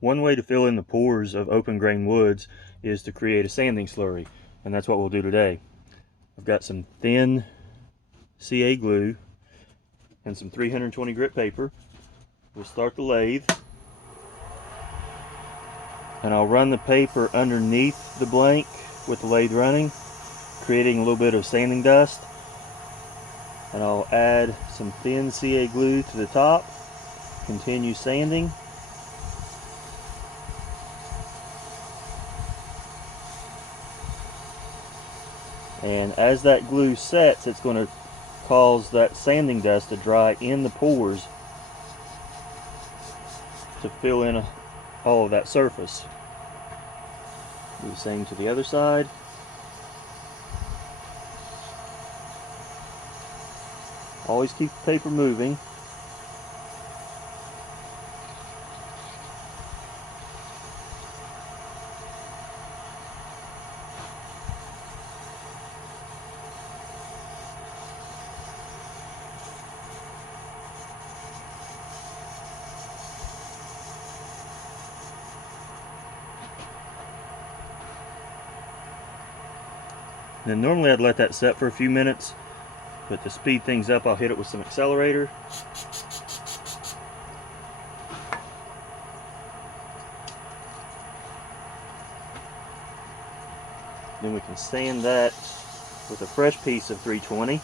One way to fill in the pores of open grain woods is to create a sanding slurry, and that's what we'll do today. I've got some thin CA glue and some 320 grit paper. We'll start the lathe, and I'll run the paper underneath the blank with the lathe running, creating a little bit of sanding dust. And I'll add some thin CA glue to the top, continue sanding. And as that glue sets, it's going to cause that sanding dust to dry in the pores to fill in all of that surface. Do the same to the other side. Always keep the paper moving. Then normally I'd let that set for a few minutes, but to speed things up, I'll hit it with some accelerator. Then we can sand that with a fresh piece of 320.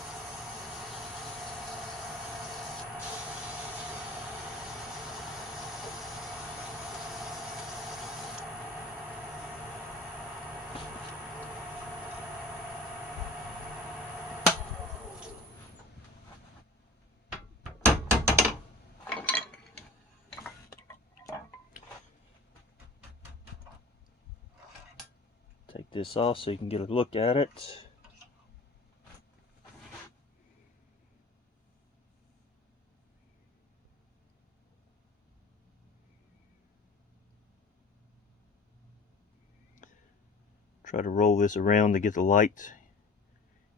Take this off so you can get a look at it. Try to roll this around to get the light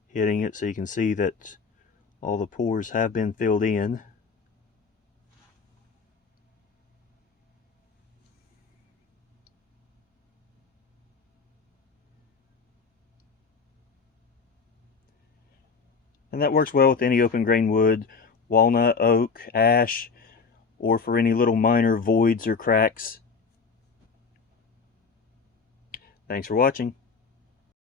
hitting it so you can see that all the pores have been filled in. And that works well with any open grain wood, walnut, oak, ash, or for any little minor voids or cracks. Thanks for watching.